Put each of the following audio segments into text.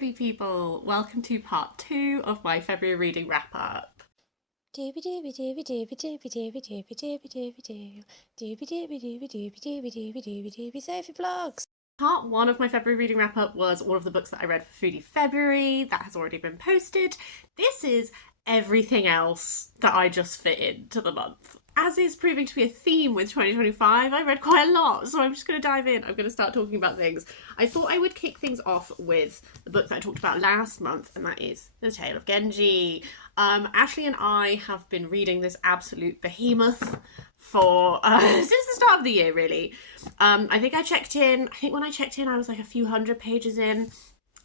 lovely people. Welcome to part 2 of my February reading wrap-up. Sophie Vlogs. Part 1 of my February reading wrap-up was all of the books that I read for Foodie February. That has already been posted. This is everything else that I just fit into the month. As is proving to be a theme with 2025, I read quite a lot, so I'm just going to dive in. I'm going to start talking about things. I thought I would kick things off with the book that I talked about last month, and that is The Tale of Genji. Ashley and I have been reading this absolute behemoth for since the start of the year, really. I think when I checked in, I was like a few hundred pages in.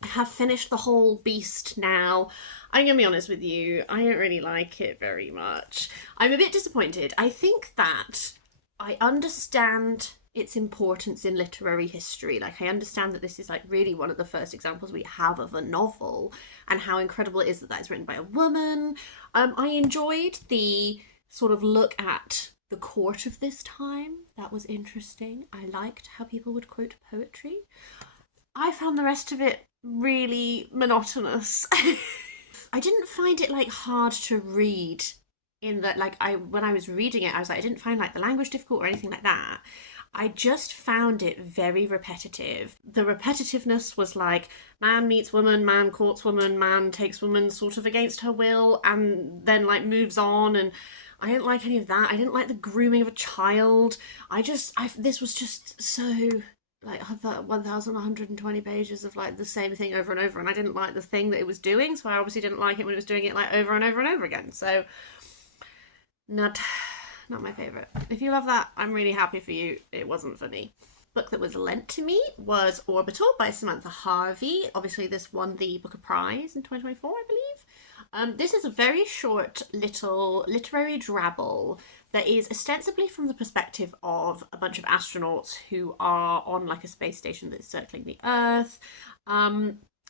I have finished the whole beast now. I'm going to be honest with you, I don't really like it very much. I'm a bit disappointed. I think that I understand its importance in literary history. Like, I understand that this is like really one of the first examples we have of a novel and how incredible it is that is written by a woman. I enjoyed the sort of look at the court of this time. That was interesting. I liked how people would quote poetry. I found the rest of it really monotonous. I didn't find it like hard to read in that, like, when I was reading it, I was like, I didn't find like the language difficult or anything like that. I just found it very repetitive. The repetitiveness was like, man meets woman, man courts woman, man takes woman sort of against her will and then like moves on, and I didn't like any of that. I didn't like the grooming of a child. This was just so like 1,120 pages of like the same thing over and over, and I didn't like the thing that it was doing, so I obviously didn't like it when it was doing it like over and over and over again. So not my favourite. If you love that, I'm really happy for you. It wasn't for me. Book that was lent to me was Orbital by Samantha Harvey. Obviously this won the Booker Prize in 2024, I believe. This is a very short little literary drabble that is ostensibly from the perspective of a bunch of astronauts who are on like a space station that's circling the Earth.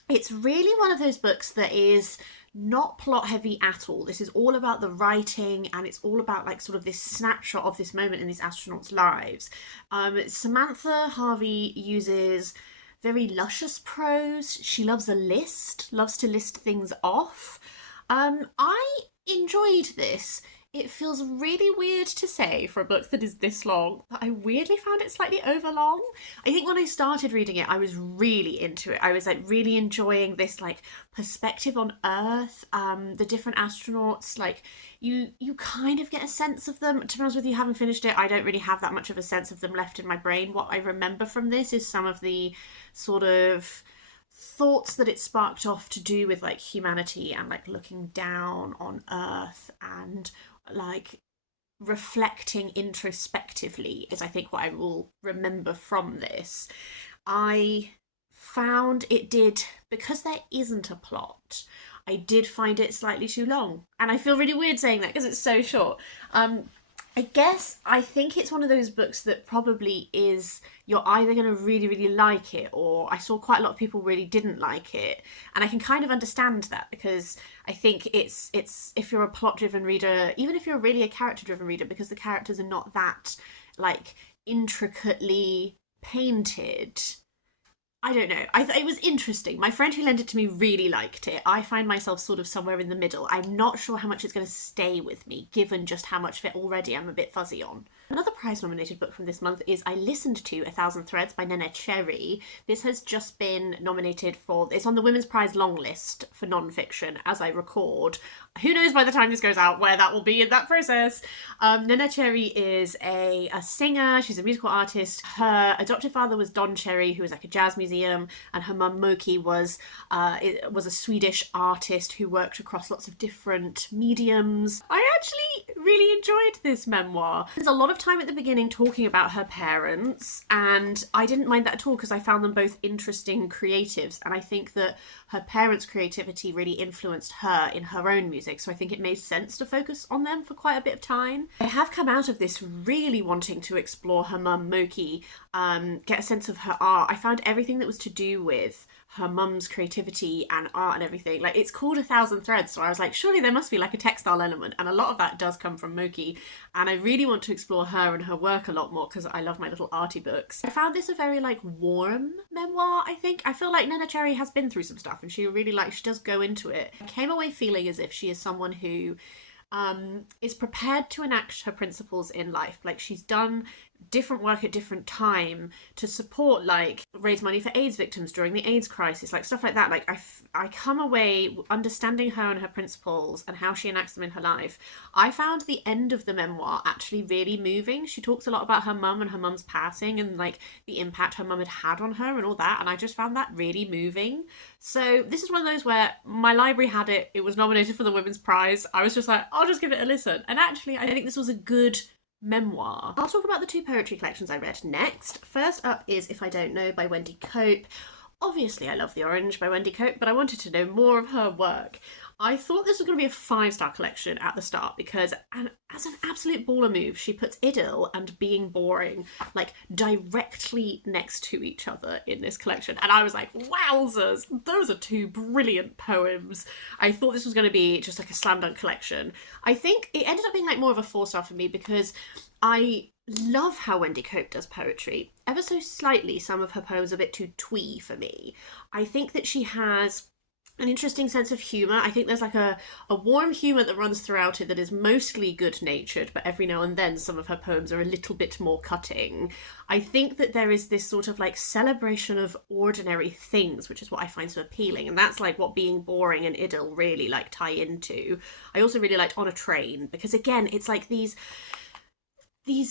It's really one of those books that is not plot heavy at all. This is all about the writing, and it's all about like sort of this snapshot of this moment in these astronauts' lives. Samantha Harvey uses very luscious prose. She loves to list things off. I enjoyed this. It feels really weird to say for a book that is this long, but I weirdly found it slightly overlong. I think when I started reading it, I was really into it. I was like really enjoying this like perspective on Earth, the different astronauts. Like you kind of get a sense of them. To be honest with you, having finished it, I don't really have that much of a sense of them left in my brain. What I remember from this is some of the sort of thoughts that it sparked off to do with like humanity and like looking down on Earth and like reflecting introspectively is I think what I will remember from this. I found it did, because there isn't a plot, I did find it slightly too long, and I feel really weird saying that because it's so short. I think it's one of those books that probably is, you're either going to really, really like it, or I saw quite a lot of people really didn't like it. And I can kind of understand that, because I think it's if you're a plot-driven reader, even if you're really a character-driven reader, because the characters are not that, like, intricately painted. I don't know. It was interesting. My friend who lent it to me really liked it. I find myself sort of somewhere in the middle. I'm not sure how much it's going to stay with me, given just how much of it already I'm a bit fuzzy on. Another prize-nominated book from this month is I Listened to A Thousand Threads by Neneh. This has just been nominated for... It's on the Women's Prize long list for non-fiction as I record. Who knows by the time this goes out where that will be in that process. Neneh is a singer. She's a musical artist. Her adopted father was Don Cherry, who was like a jazz museum, and her mum Moki was a Swedish artist who worked across lots of different mediums. I actually really enjoyed this memoir. There's a lot of time at the beginning talking about her parents, and I didn't mind that at all because I found them both interesting creatives, and I think that her parents' creativity really influenced her in her own music, so I think it made sense to focus on them for quite a bit of time. I have come out of this really wanting to explore her mum Moki, get a sense of her art. I found everything that was to do with her mum's creativity and art and everything. Like, it's called A Thousand Threads, so I was like, surely there must be like a textile element, and a lot of that does come from Moki, and I really want to explore her and her work a lot more because I love my little arty books. I found this a very like warm memoir, I think. I feel like Neneh Cherry has been through some stuff, and she really she does go into it. I came away feeling as if she is someone who is prepared to enact her principles in life. Like, she's done different work at different time to support, like, raise money for AIDS victims during the AIDS crisis, like stuff like that. Like, I come away understanding her and her principles and how she enacts them in her life. I found the end of the memoir actually really moving. She talks a lot about her mum and her mum's passing and like the impact her mum had on her and all that, and I just found that really moving. So this is one of those where my library had it, it was nominated for the Women's Prize. I was just like, I'll just give it a listen. And actually, I think this was a good memoir. I'll talk about the two poetry collections I read next. First up is If I Don't Know by Wendy Cope. Obviously, I love The Orange by Wendy Cope, but I wanted to know more of her work. I thought this was going to be a 5-star collection at the start because, as an absolute baller move, she puts idyll and being boring like directly next to each other in this collection. And I was like, wowzers, those are two brilliant poems. I thought this was going to be just like a slam dunk collection. I think it ended up being like more of a 4-star for me because I love how Wendy Cope does poetry. Ever so slightly, some of her poems are a bit too twee for me. I think that she has an interesting sense of humour. I think there's like a warm humour that runs throughout it that is mostly good-natured, but every now and then some of her poems are a little bit more cutting. I think that there is this sort of like celebration of ordinary things, which is what I find so appealing, and that's like what being boring and idyll really like tie into. I also really liked On a Train because, again, it's like these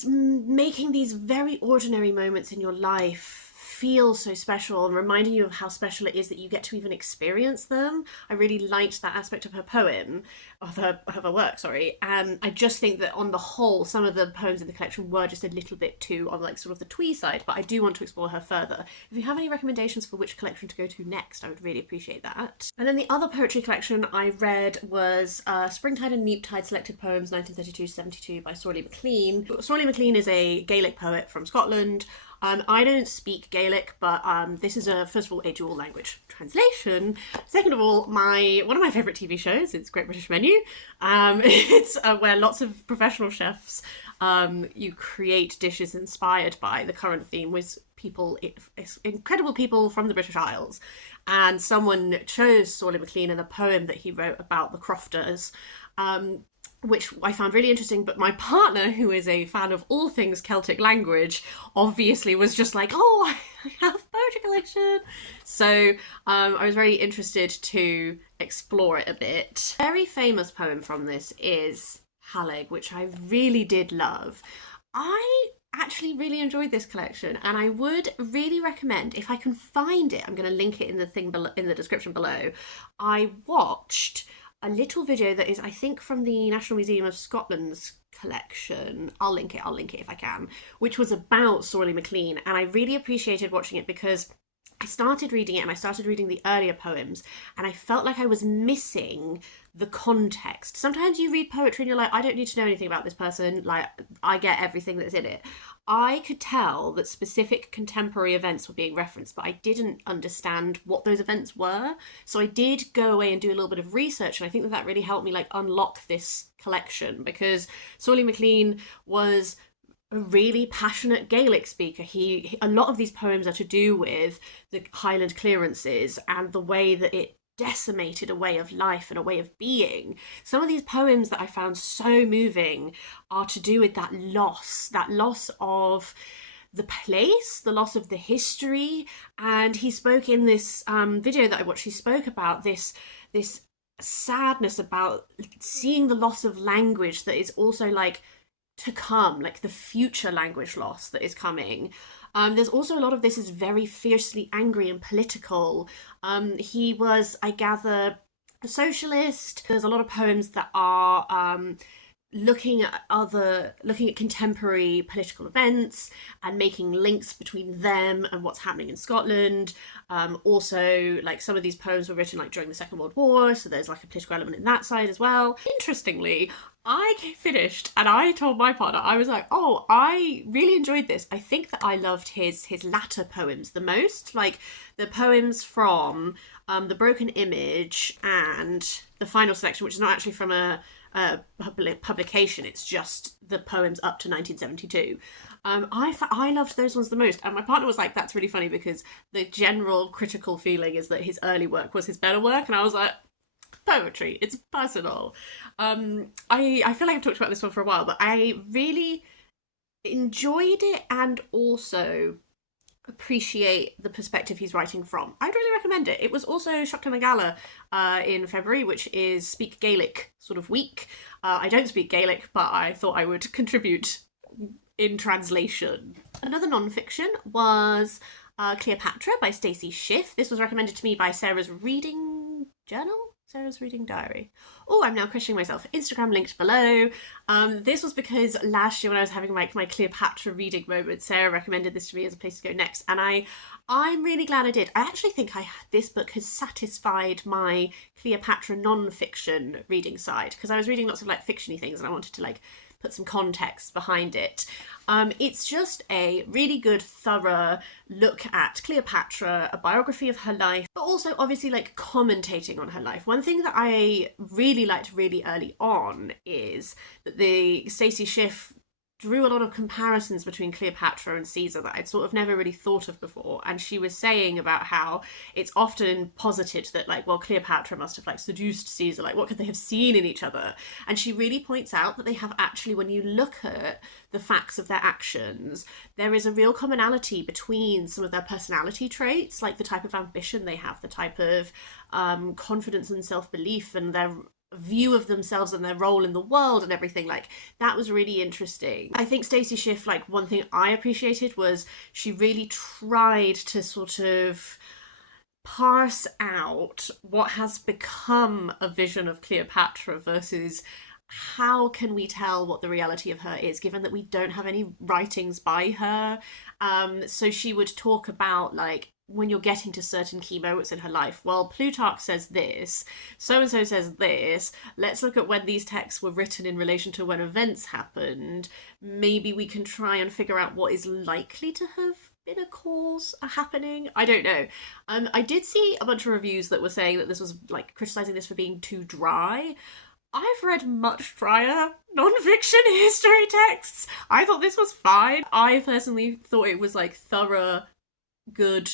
making these very ordinary moments in your life feel so special and reminding you of how special it is that you get to even experience them. I really liked that aspect of her poem, of her work, sorry. And I just think that on the whole, some of the poems in the collection were just a little bit too on like sort of the twee side, but I do want to explore her further. If you have any recommendations for which collection to go to next, I would really appreciate that. And then the other poetry collection I read was Springtide and Neaptide Selected Poems 1932-72 by Sorley Maclean. Sorley Maclean is a Gaelic poet from Scotland. I don't speak Gaelic, but this is first of all, a dual language translation. Second of all, one of my favourite TV shows is Great British Menu. It's where lots of professional chefs, you create dishes inspired by the current theme with people, incredible people from the British Isles. And someone chose Sorley Maclean in a poem that he wrote about the crofters, which I found really interesting, but my partner, who is a fan of all things Celtic language, obviously was just like, oh, I have a poetry collection. So I was very interested to explore it a bit. A very famous poem from this is Haleg, which I really did love. I actually really enjoyed this collection, and I would really recommend, if I can find it, I'm going to link it in the thing below, in the description below. I watched a little video that is, I think, from the National Museum of Scotland's collection. I'll link it if I can, which was about Sorley Maclean, and I really appreciated watching it because I started reading it and I started reading the earlier poems and I felt like I was missing the context. Sometimes you read poetry and you're like, I don't need to know anything about this person, like, I get everything that's in it. I could tell that specific contemporary events were being referenced, but I didn't understand what those events were. So I did go away and do a little bit of research, and I think that really helped me like unlock this collection, because Sorley Maclean was a really passionate Gaelic speaker. A lot of these poems are to do with the Highland clearances and the way that it decimated a way of life and a way of being. Some of these poems that I found so moving are to do with that loss of the place, the loss of the history. And he spoke in this video that I watched, he spoke about this sadness about seeing the loss of language that is also like to come, like the future language loss that is coming. There's also a lot of this is very fiercely angry and political. He was, I gather, a socialist. There's a lot of poems that are looking at contemporary political events and making links between them and what's happening in Scotland. Also, like, some of these poems were written like during the Second World War, so there's like a political element in that side as well. Interestingly, I finished and I told my partner, I was like, oh, I really enjoyed this. I think that I loved his latter poems the most, like the poems from The Broken Image and the final selection, which is not actually from a publication, it's just the poems up to 1972. I loved those ones the most, and my partner was like, that's really funny because the general critical feeling is that his early work was his better work, and I was like, poetry, it's personal. I feel like I've talked about this one for a while, but I really enjoyed it and also appreciate the perspective he's writing from. I'd really recommend it. It was also Shocked and Gala in February, which is Speak Gaelic sort of week. I don't speak Gaelic, but I thought I would contribute in translation. Another non-fiction was Cleopatra by Stacy Schiff. This was recommended to me by Sarah's Reading Journal? Sarah's Reading Diary. Oh, I'm now questioning myself. Instagram linked below. This was because last year when I was having my Cleopatra reading moment, Sarah recommended this to me as a place to go next, and I'm really glad I did. I actually think this book has satisfied my Cleopatra non-fiction reading side, because I was reading lots of like fictiony things and I wanted to like put some context behind it. It's just a really good, thorough look at Cleopatra, a biography of her life, but also obviously like commentating on her life. One thing that I really liked really early on is that the Stacy Schiff drew a lot of comparisons between Cleopatra and Caesar that I'd sort of never really thought of before. And she was saying about how it's often posited that like, well, Cleopatra must have like seduced Caesar, like what could they have seen in each other? And she really points out that they have actually, when you look at the facts of their actions, there is a real commonality between some of their personality traits, like the type of ambition they have, the type of confidence and self-belief, and their view of themselves and their role in the world and everything. Like, that was really interesting. I think Stacy Schiff, like, one thing I appreciated was she really tried to sort of parse out what has become a vision of Cleopatra versus how can we tell what the reality of her is, given that we don't have any writings by her. So she would talk about, like, when you're getting to certain key moments in her life, well, Plutarch says this, so-and-so says this, let's look at when these texts were written in relation to when events happened. Maybe we can try and figure out what is likely to have been a cause, a happening. I don't know. I did see a bunch of reviews that were saying that this was, like, criticising this for being too dry. I've read much drier non-fiction history texts. I thought this was fine. I personally thought it was, like, thorough, good,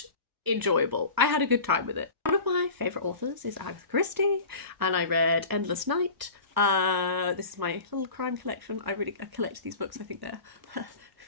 enjoyable. I had a good time with it. One of my favourite authors is Agatha Christie, and I read Endless Night. This is my little crime collection. I collect these books. I think they're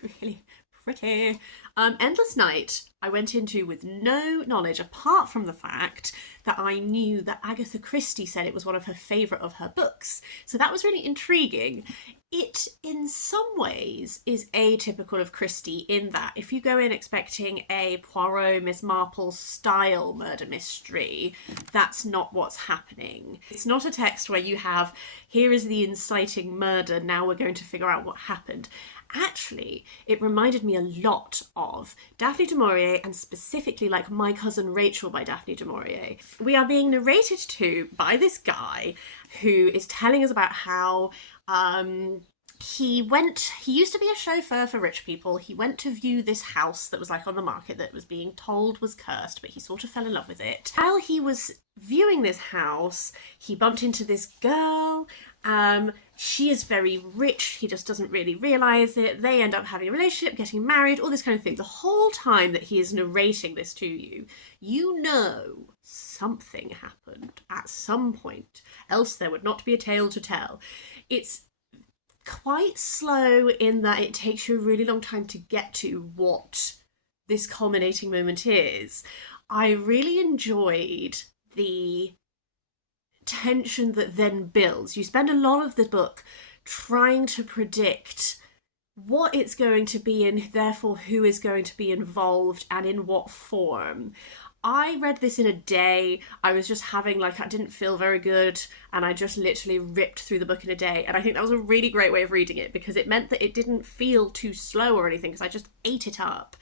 really pretty. Endless Night I went into with no knowledge apart from the fact that I knew that Agatha Christie said it was one of her favourite of her books. So that was really intriguing. It, in some ways, is atypical of Christie in that if you go in expecting a Poirot, Miss Marple style murder mystery, that's not what's happening. It's not a text where you have, here is the inciting murder, now we're going to figure out what happened. Actually, it reminded me a lot of Daphne du Maurier, and specifically like My Cousin Rachel by Daphne du Maurier. We are being narrated to by this guy who is telling us about how he used to be a chauffeur for rich people. He went to view this house that was like on the market that was being told was cursed, but he sort of fell in love with it. While he was viewing this house, he bumped into this girl. She is very rich, he just doesn't really realise it. They end up having a relationship, getting married, all this kind of thing. The whole time that he is narrating this to you, you know something happened at some point, else there would not be a tale to tell. It's quite slow in that it takes you a really long time to get to what this culminating moment is. I really enjoyed the tension that then builds. You spend a lot of the book trying to predict what it's going to be and therefore who is going to be involved and in what form. I read this in a day. I was just having, like, I didn't feel very good, and I just literally ripped through the book in a day. And I think that was a really great way of reading it, because it meant that it didn't feel too slow or anything, because I just ate it up.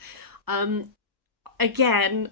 Again,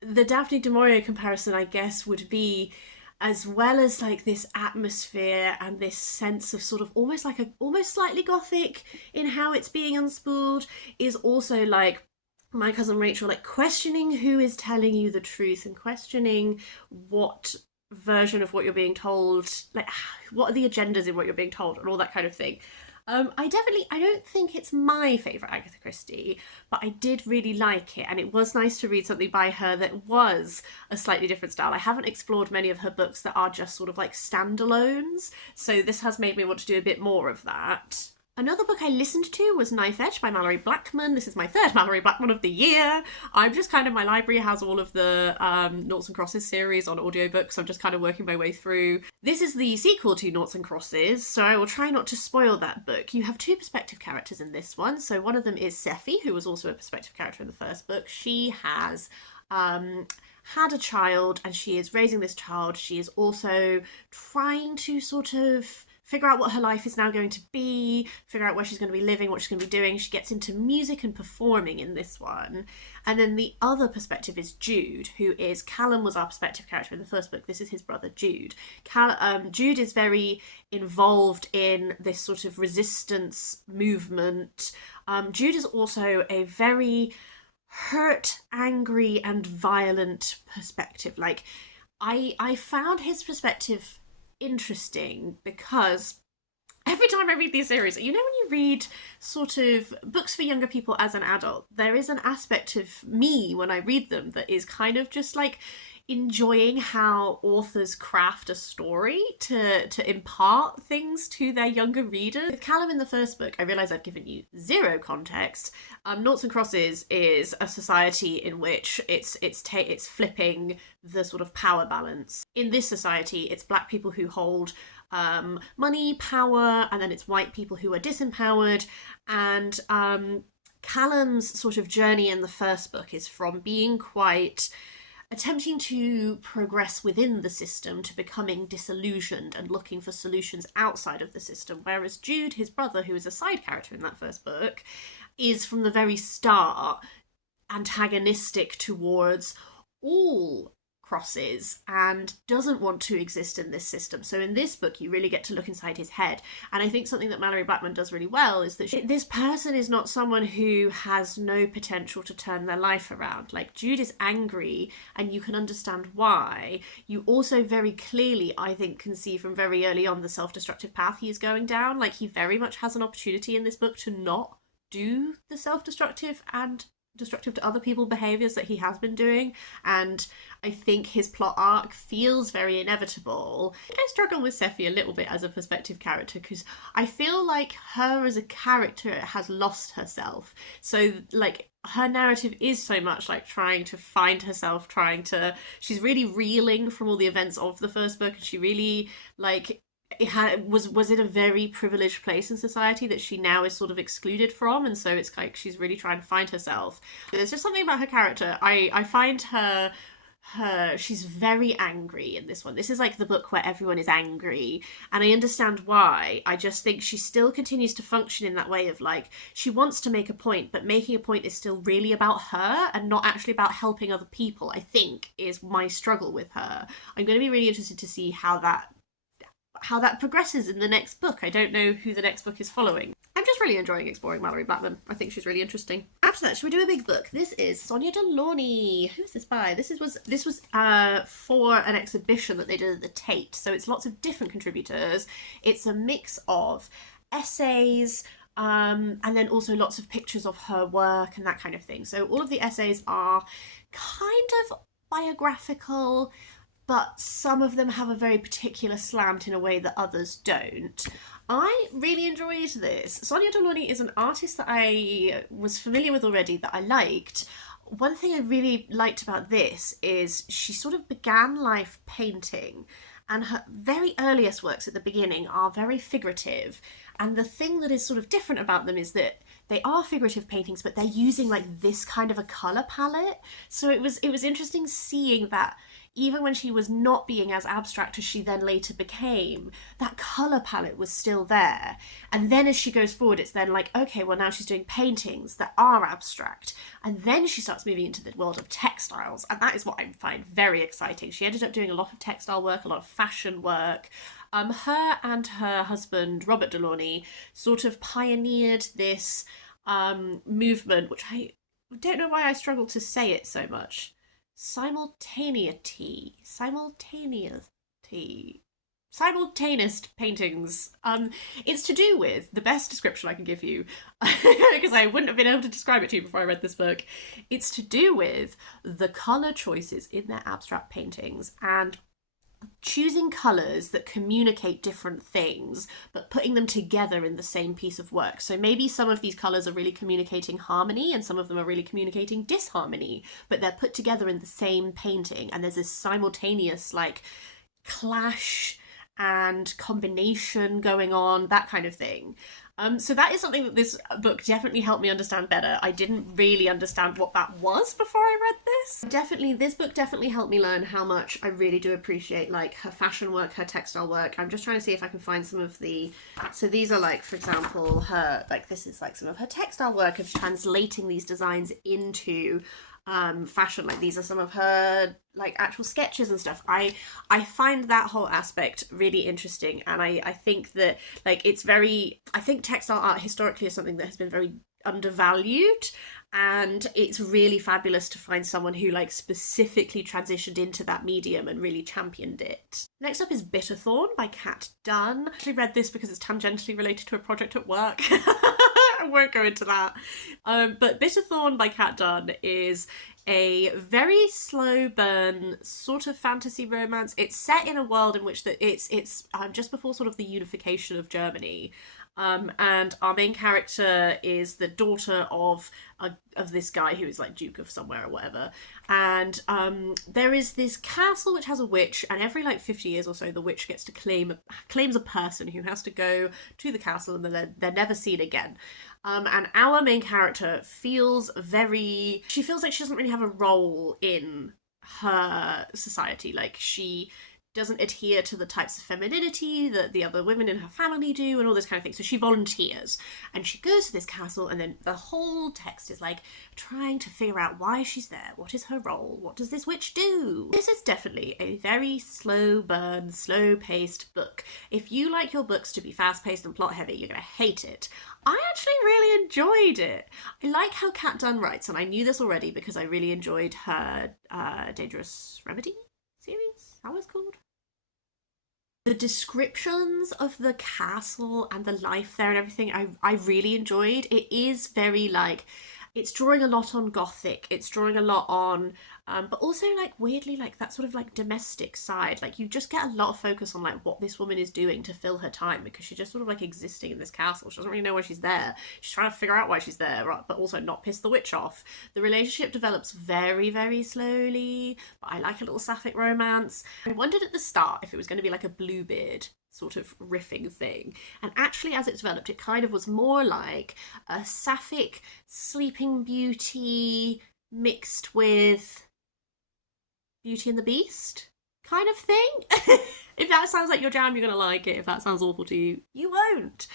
the Daphne du Maurier comparison, I guess, would be, as well as like this atmosphere and this sense of sort of almost like a almost slightly gothic in how it's being unspooled, is also like My Cousin Rachel, like questioning who is telling you the truth and questioning what version of what you're being told, like what are the agendas in what you're being told, and all that kind of thing. I don't think it's my favourite Agatha Christie, but I did really like it, and it was nice to read something by her that was a slightly different style. I haven't explored many of her books that are just sort of like standalones, so this has made me want to do a bit more of that. Another book I listened to was Knife Edge by Malorie Blackman. This is my third Malorie Blackman of the year. I'm just kind of, my library has all of the Noughts and Crosses series on audiobooks, so I'm just kind of working my way through. This is the sequel to Noughts and Crosses, so I will try not to spoil that book. You have two perspective characters in this one. So one of them is Sephi, who was also a perspective character in the first book. She has had a child, and she is raising this child. She is also trying to sort of figure out what her life is now going to be, figure out where she's going to be living, what she's going to be doing. She gets into music and performing in this one. And then the other perspective is Jude, who is, Callum was our perspective character in the first book. This is his brother Jude. Jude is very involved in this sort of resistance movement. Jude is also a very hurt, angry, and violent perspective. Like, I found his perspective interesting because every time I read these series, you know, when you read sort of books for younger people as an adult, there is an aspect of me when I read them that is kind of just like enjoying how authors craft a story to impart things to their younger readers. With Callum in the first book, I realise I've given you zero context. Noughts and Crosses is a society in which it's flipping the sort of power balance. In this society, it's black people who hold money, power, and then it's white people who are disempowered. And Callum's sort of journey in the first book is from being quite attempting to progress within the system to becoming disillusioned and looking for solutions outside of the system. Whereas Jude, his brother, who is a side character in that first book, is from the very start antagonistic towards all crosses and doesn't want to exist in this system. So in this book, you really get to look inside his head. And I think something that Malorie Blackman does really well is that this person is not someone who has no potential to turn their life around. Like, Jude is angry, and you can understand why. You also very clearly, I think, can see from very early on the self-destructive path he is going down. Like, he very much has an opportunity in this book to not do the self-destructive and destructive to other people behaviours that he has been doing, and I think his plot arc feels very inevitable. I struggle with Sephi a little bit as a perspective character because I feel like her as a character has lost herself. So like her narrative is so much like trying to find herself, she's really reeling from all the events of the first book, and she really like was in a very privileged place in society that she now is sort of excluded from, and so it's like she's really trying to find herself. There's just something about her character. I find her she's very angry in this one. This is like the book where everyone is angry, and I understand why. I just think she still continues to function in that way of like, she wants to make a point, but making a point is still really about her and not actually about helping other people, I think, is my struggle with her. I'm going to be really interested to see how that progresses in the next book. I don't know who the next book is following. I'm just really enjoying exploring Malorie Blackman. I think she's really interesting. After that, should we do a big book? This is Sonia Delauney. Who's this by? This was for an exhibition that they did at the Tate. So it's lots of different contributors. It's a mix of essays, and then also lots of pictures of her work and that kind of thing. So all of the essays are kind of biographical, but some of them have a very particular slant in a way that others don't. I really enjoyed this. Sonia Delauney is an artist that I was familiar with already, that I liked. One thing I really liked about this is she sort of began life painting, and her very earliest works at the beginning are very figurative. And the thing that is sort of different about them is that they are figurative paintings, but they're using like this kind of a color palette. So it was interesting seeing that even when she was not being as abstract as she then later became, that colour palette was still there. And then as she goes forward, it's then like, okay, well now she's doing paintings that are abstract. And then she starts moving into the world of textiles. And that is what I find very exciting. She ended up doing a lot of textile work, a lot of fashion work. Her and her husband, Robert Delauney, sort of pioneered this movement, which I don't know why I struggle to say it so much. Simultaneity. Simultaneous paintings. It's to do with, the best description I can give you, because I wouldn't have been able to describe it to you before I read this book. It's to do with the colour choices in their abstract paintings and choosing colours that communicate different things, but putting them together in the same piece of work. So maybe some of these colours are really communicating harmony and some of them are really communicating disharmony, but they're put together in the same painting, and there's this simultaneous like clash and combination going on, that kind of thing. So that is something that this book definitely helped me understand better. I didn't really understand what that was before I read this. This book definitely helped me learn how much I really do appreciate like her fashion work, her textile work. I'm just trying to see if I can find some of the, so these are like, for example, her, like this is like some of her textile work of translating these designs into fashion. Like these are some of her like actual sketches and stuff. I find that whole aspect really interesting, and I think that like it's very, I think textile art historically is something that has been very undervalued, and it's really fabulous to find someone who like specifically transitioned into that medium and really championed it. Next up is Bitterthorn by Kat Dunn. I actually read this because it's tangentially related to a project at work. I won't go into that. But Bitterthorn by Kat Dunn is a very slow burn sort of fantasy romance. It's set in a world in which it's just before sort of the unification of Germany. And our main character is the daughter of this guy who is like Duke of somewhere or whatever. And there is this castle which has a witch, and every like 50 years or so the witch gets to claims a person who has to go to the castle, and then they're never seen again. And our main character feels like she doesn't really have a role in her society. Like she doesn't adhere to the types of femininity that the other women in her family do and all this kind of thing. So she volunteers and she goes to this castle, and then the whole text is like trying to figure out why she's there. What is her role? What does this witch do? This is definitely a very slow burn, slow paced book. If you like your books to be fast paced and plot heavy, you're going to hate it. I actually really enjoyed it. I like how Kat Dunn writes, and I knew this already because I really enjoyed her Dangerous Remedy series. How was it called? The descriptions of the castle and the life there and everything, I really enjoyed. It is very like, it's drawing a lot on Gothic. It's drawing a lot on, but also like weirdly like that sort of like domestic side. Like you just get a lot of focus on like what this woman is doing to fill her time, because she's just sort of like existing in this castle. She doesn't really know why she's there. She's trying to figure out why she's there, right, but also not piss the witch off. The relationship develops very, very slowly, but I like a little sapphic romance. I wondered at the start if it was going to be like a Bluebeard sort of riffing thing, and actually as it developed it kind of was more like a sapphic Sleeping Beauty mixed with Beauty and the Beast kind of thing. If that sounds like your jam, you're gonna like it. If that sounds awful to you, you won't.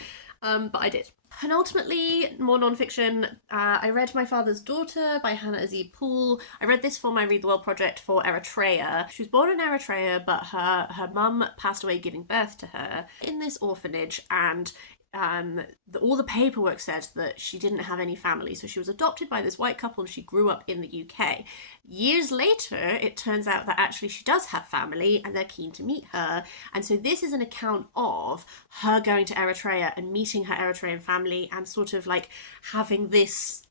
But I did. And ultimately, more non-fiction, I read My Father's Daughter by Hannah-Azieb. I read this for my Read the World project for Eritrea. She was born in Eritrea, but her mum passed away giving birth to her in this orphanage, and all the paperwork said that she didn't have any family, so she was adopted by this white couple and she grew up in the UK. Years later, it turns out that actually she does have family and they're keen to meet her, and so this is an account of her going to Eritrea and meeting her Eritrean family and sort of like having this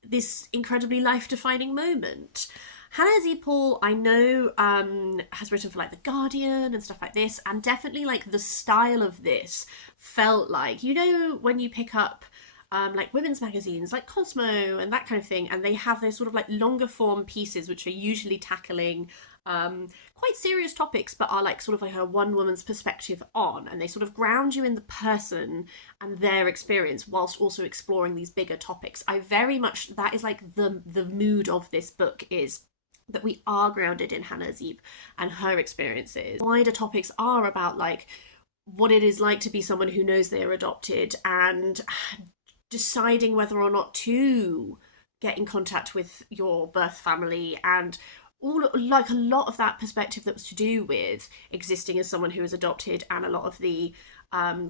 incredibly life-defining moment. Hannah-Azieb, I know, has written for like The Guardian and stuff like this, and definitely like the style of this felt like, you know, when you pick up like women's magazines like Cosmo and that kind of thing, and they have those sort of like longer form pieces which are usually tackling quite serious topics, but are like sort of like a one woman's perspective on, and they sort of ground you in the person and their experience whilst also exploring these bigger topics. I very much, that is like the mood of this book, is that we are grounded in Hannah-Azieb and her experiences. Wider topics are about like what it is like to be someone who knows they are adopted and deciding whether or not to get in contact with your birth family, and all like a lot of that perspective that was to do with existing as someone who is adopted, and a lot of the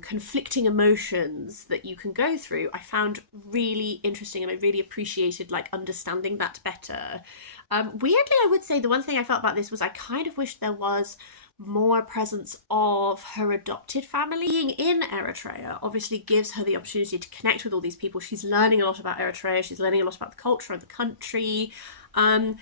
conflicting emotions that you can go through, I found really interesting, and I really appreciated like understanding that better. Weirdly, I would say the one thing I felt about this was I kind of wished there was more presence of her adopted family. Being in Eritrea obviously gives her the opportunity to connect with all these people. She's learning a lot about Eritrea, she's learning a lot about the culture of the country, and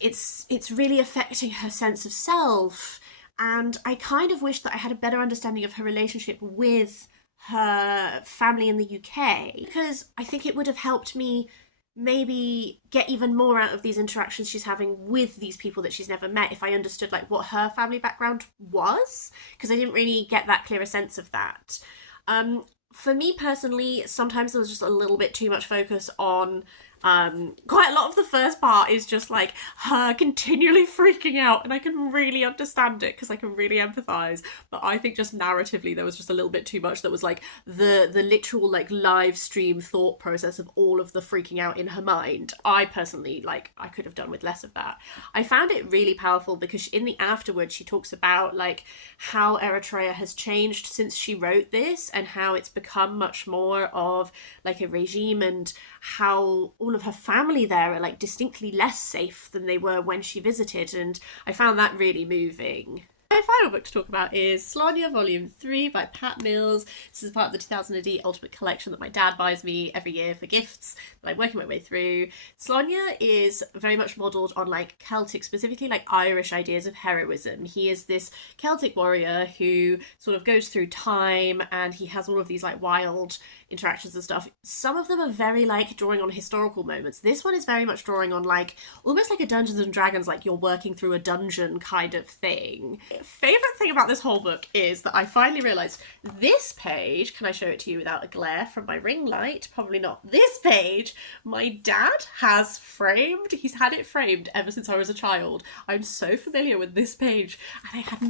it's really affecting her sense of self. And I kind of wish that I had a better understanding of her relationship with her family in the UK, because I think it would have helped me maybe get even more out of these interactions she's having with these people that she's never met if I understood like what her family background was, because I didn't really get that clearer sense of that. For me personally, sometimes there was just a little bit too much focus on quite a lot of the first part is just like her continually freaking out, and I can really understand it because I can really empathize, but I think just narratively there was just a little bit too much that was like the literal like live stream thought process of all of the freaking out in her mind. I personally, like, I could have done with less of that. I found it really powerful because in the afterwards she talks about like how Eritrea has changed since she wrote this, and how it's become much more of like a regime, and how all of her family there are like distinctly less safe than they were when she visited, and I found that really moving. My final book to talk about is Sonia Volume 3 by Pat Mills. This is part of the 2000 AD Ultimate Collection that my dad buys me every year for gifts that I'm working my way through. Sonia is very much modelled on like Celtic, specifically like Irish ideas of heroism. He is this Celtic warrior who sort of goes through time, and he has all of these like wild interactions and stuff. Some of them are very like drawing on historical moments. This one is very much drawing on like almost like a Dungeons and Dragons, like you're working through a dungeon kind of thing. Favorite thing about this whole book is that I finally realized this page, can I show it to you without a glare from my ring light? Probably not. This page my dad has framed. He's had it framed ever since I was a child. I'm so familiar with this page, and I had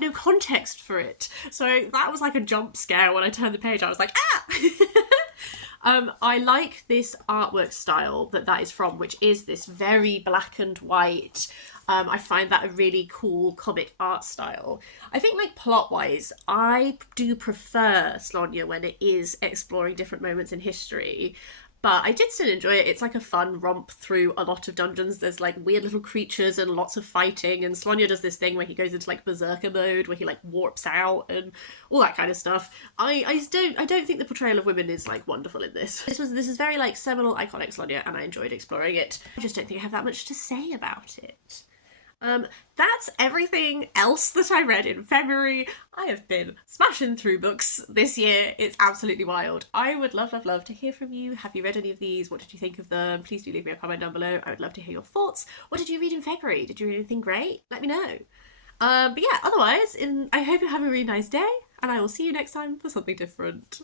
no context for it, so that was like a jump scare when I turned the page. I was like, ah. I like this artwork style that is from, which is this very black and white. I find that a really cool comic art style. I think like plot-wise, I do prefer Sonia when it is exploring different moments in history, but I did still enjoy it. It's like a fun romp through a lot of dungeons. There's like weird little creatures and lots of fighting, and Sonia does this thing where he goes into like berserker mode, where he like warps out and all that kind of stuff. I don't think the portrayal of women is like wonderful in this. This is very like seminal, iconic Sonia, and I enjoyed exploring it. I just don't think I have that much to say about it. That's everything else that I read in February. I have been smashing through books this year. It's absolutely wild. I would love, love, love to hear from you. Have you read any of these? What did you think of them? Please do leave me a comment down below. I would love to hear your thoughts. What did you read in February? Did you read anything great? Let me know. But yeah, otherwise, I hope you have a really nice day, and I will see you next time for something different.